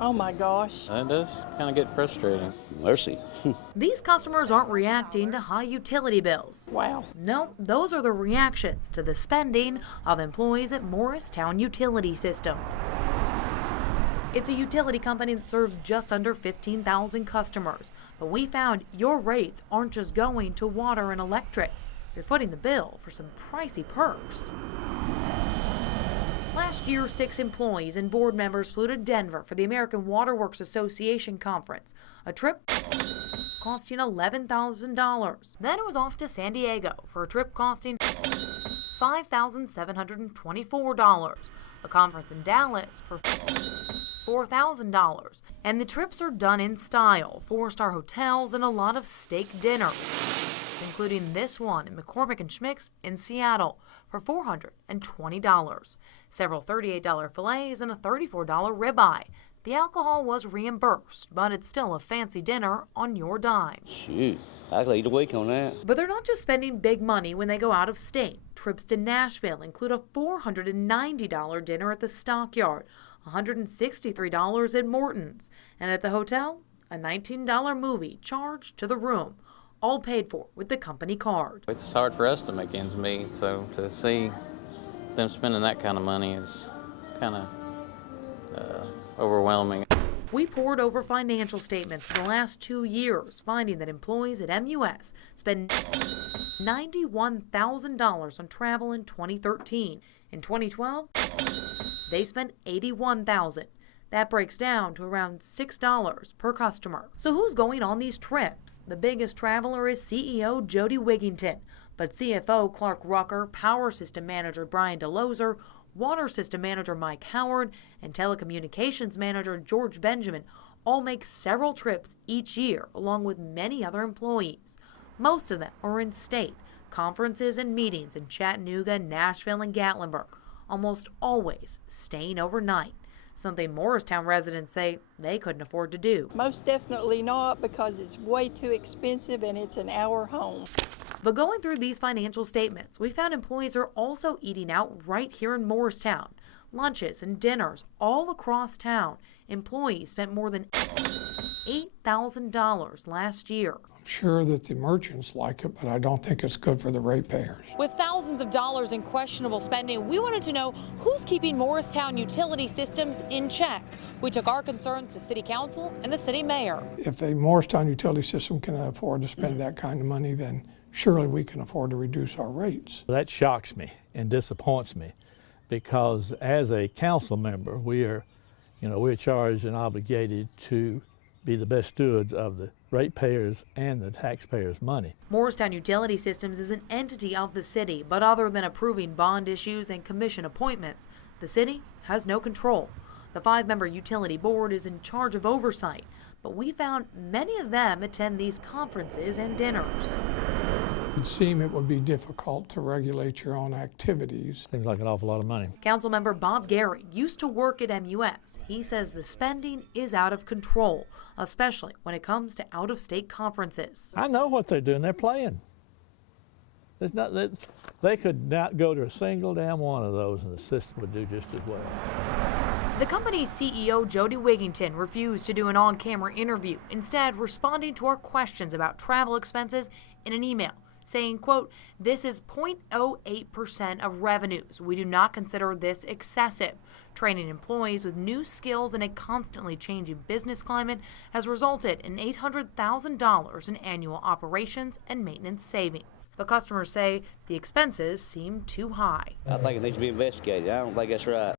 Oh my gosh. That does kind of get frustrating. Mercy. These customers aren't reacting to high utility bills. Wow. No, those are the reactions to the spending of employees at Morristown Utility Systems. It's a utility company that serves just under 15,000 customers, but we found your rates aren't just going to water and electric. You're footing the bill for some pricey perks. Last year, 6 employees and board members flew to Denver for the American Water Works Association conference, a trip costing $11,000. Then it was off to San Diego for a trip costing $5,724, a conference in Dallas for $4,000, and the trips are done in style, 4-star hotels and a lot of steak dinners, including this one in McCormick & Schmick's in Seattle for $420, several $38 fillets and a $34 ribeye. The alcohol was reimbursed, but it's still a fancy dinner on your dime. Shoot, I could eat a week on that. But they're not just spending big money when they go out of state. Trips to Nashville include a $490 dinner at the Stockyard, $163 at Morton's, and at the hotel, a $19 movie charged to the room, all paid for with the company card. It's hard for us to make ends meet, so to see them spending that kind of money is kind of overwhelming. We pored over financial statements for the last 2 years, finding that employees at MUS spend $91,000 on travel in 2013. In 2012, they spent $81,000. That breaks down to around $6 per customer. So who's going on these trips? The biggest traveler is CEO Jody Wigington, but CFO Clark Rucker, Power System Manager Brian DeLozer, Water System Manager Mike Howard, and Telecommunications Manager George Benjamin all make several trips each year, along with many other employees. Most of them are in state, conferences and meetings in Chattanooga, Nashville, and Gatlinburg, almost always staying overnight, something Morristown residents say they couldn't afford to do. Most definitely not, because it's way too expensive and it's an hour home. But going through these financial statements, we found employees are also eating out right here in Morristown. Lunches and dinners all across town. Employees spent more than $8,000 last year. I'm sure that the merchants like it, but I don't think it's good for the ratepayers. With thousands of dollars in questionable spending, we wanted to know who's keeping Morristown Utility Systems in check. We took our concerns to City Council and the City Mayor. If a Morristown utility system can afford to spend that kind of money, then surely we can afford to reduce our rates. That shocks me and disappoints me, because as a council member, we're charged and obligated to be the best stewards of the ratepayers and the taxpayers' money. Morristown Utility Systems is an entity of the city, but other than approving bond issues and commission appointments, the city has no control. The 5-member utility board is in charge of oversight, but we found many of them attend these conferences and dinners. It would seem it would be difficult to regulate your own activities. Seems like an awful lot of money. Councilmember Bob Gary used to work at MUS. He says the spending is out of control, especially when it comes to out-of-state conferences. I know what they're doing. They're playing. They could not go to a single damn one of those, and the system would do just as well. The company's CEO, Jody Wigington, refused to do an on-camera interview, instead responding to our questions about travel expenses in an email, saying, quote, "This is 0.08% of revenues. We do not consider this excessive. Training employees with new skills in a constantly changing business climate has resulted in $800,000 in annual operations and maintenance savings." But customers say the expenses seem too high. I think it needs to be investigated. I don't think that's right.